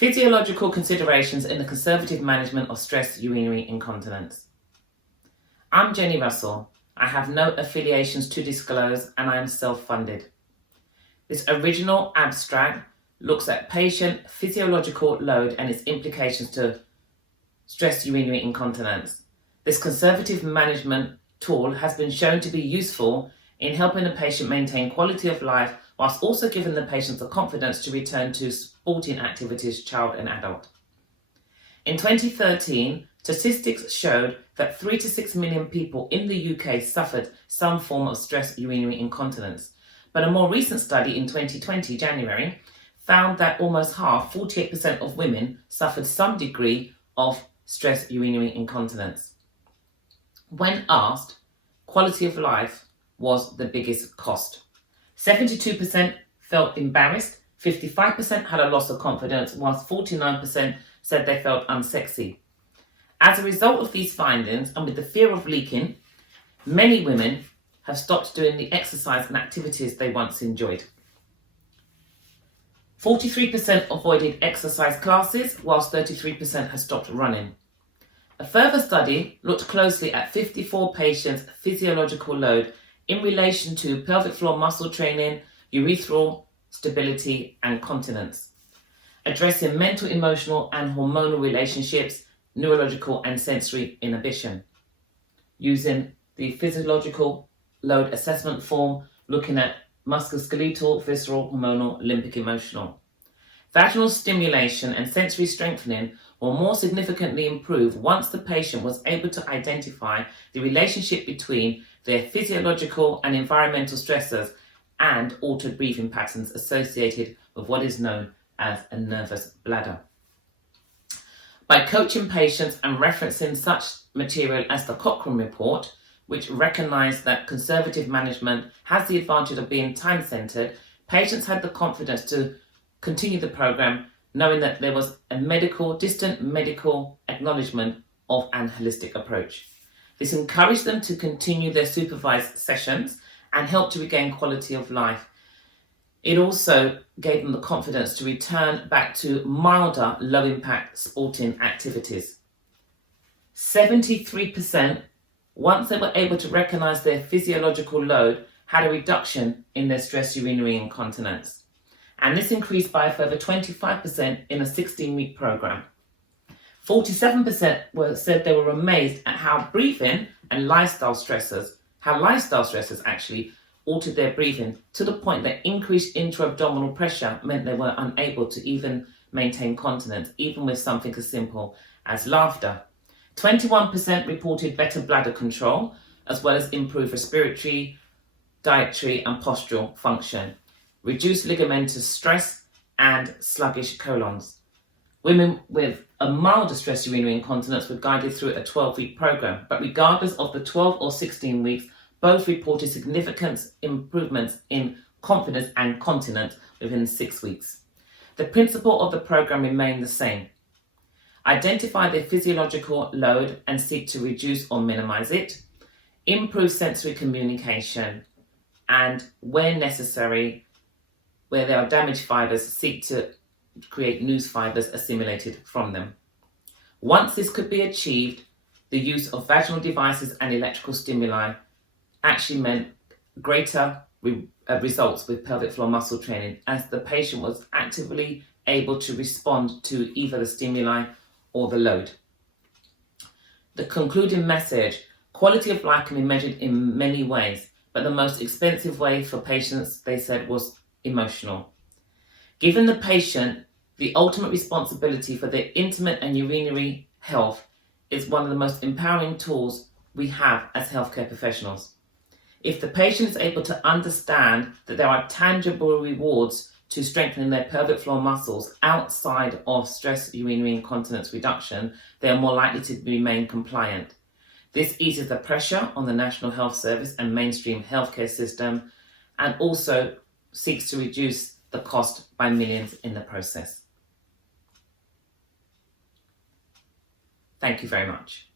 Physiological considerations in the conservative management of stress urinary incontinence. I'm Jenni Russell. I have no affiliations to disclose and I am self-funded. This original abstract looks at patient physiological load and its implications to stress urinary incontinence. This conservative management tool has been shown to be useful in helping the patient maintain quality of life whilst also giving the patient the confidence to return to sporting activities, child and adult. In 2013, statistics showed that 3 to 6 million people in the UK suffered some form of stress urinary incontinence. But a more recent study in 2020, January, found that almost half, 48% of women, suffered some degree of stress urinary incontinence. When asked, quality of life was the biggest cost. 72% felt embarrassed, 55% had a loss of confidence, whilst 49% said they felt unsexy. As a result of these findings, and with the fear of leaking, many women have stopped doing the exercise and activities they once enjoyed. 43% avoided exercise classes, whilst 33% had stopped running. A further study looked closely at 54 patients' physiological load in relation to pelvic floor muscle training, urethral stability and continence, addressing mental, emotional and hormonal relationships, neurological and sensory inhibition, using the physiological load assessment form, looking at musculoskeletal, visceral, hormonal, limbic, emotional. Vaginal stimulation and sensory strengthening will more significantly improve once the patient was able to identify the relationship between their physiological and environmental stressors and altered breathing patterns associated with what is known as a nervous bladder. By coaching patients and referencing such material as the Cochrane report, which recognised that conservative management has the advantage of being time-centred, patients had the confidence to continue the programme knowing that there was a distant medical acknowledgement of an holistic approach. This encouraged them to continue their supervised sessions and helped to regain quality of life. It also gave them the confidence to return back to milder, low-impact sporting activities. 73%, once they were able to recognise their physiological load, had a reduction in their stress urinary incontinence. And this increased by a further 25% in a 16-week programme. 47% said they were amazed at how breathing and lifestyle stressors actually altered their breathing to the point that increased intra-abdominal pressure meant they were unable to even maintain continence, even with something as simple as laughter. 21% reported better bladder control, as well as improved respiratory, dietary and postural function, reduced ligamentous stress and sluggish colons. Women with a milder stress urinary incontinence were guided through a 12-week program, but regardless of the 12 or 16 weeks, both reported significant improvements in confidence and continence within 6 weeks. The principle of the program remained the same. Identify their physiological load and seek to reduce or minimize it, improve sensory communication, and where necessary, where there are damaged fibers, seek to create new fibers assimilated from them. Once this could be achieved, the use of vaginal devices and electrical stimuli actually meant greater results with pelvic floor muscle training, as the patient was actively able to respond to either the stimuli or the load. The concluding message: quality of life can be measured in many ways, but the most expensive way for patients, they said, was emotional. Giving the patient the ultimate responsibility for their intimate and urinary health is one of the most empowering tools we have as healthcare professionals. If the patient is able to understand that there are tangible rewards to strengthening their pelvic floor muscles outside of stress urinary incontinence reduction, they are more likely to remain compliant. This eases the pressure on the National Health Service and mainstream healthcare system, and also seeks to reduce the cost by millions in the process. Thank you very much.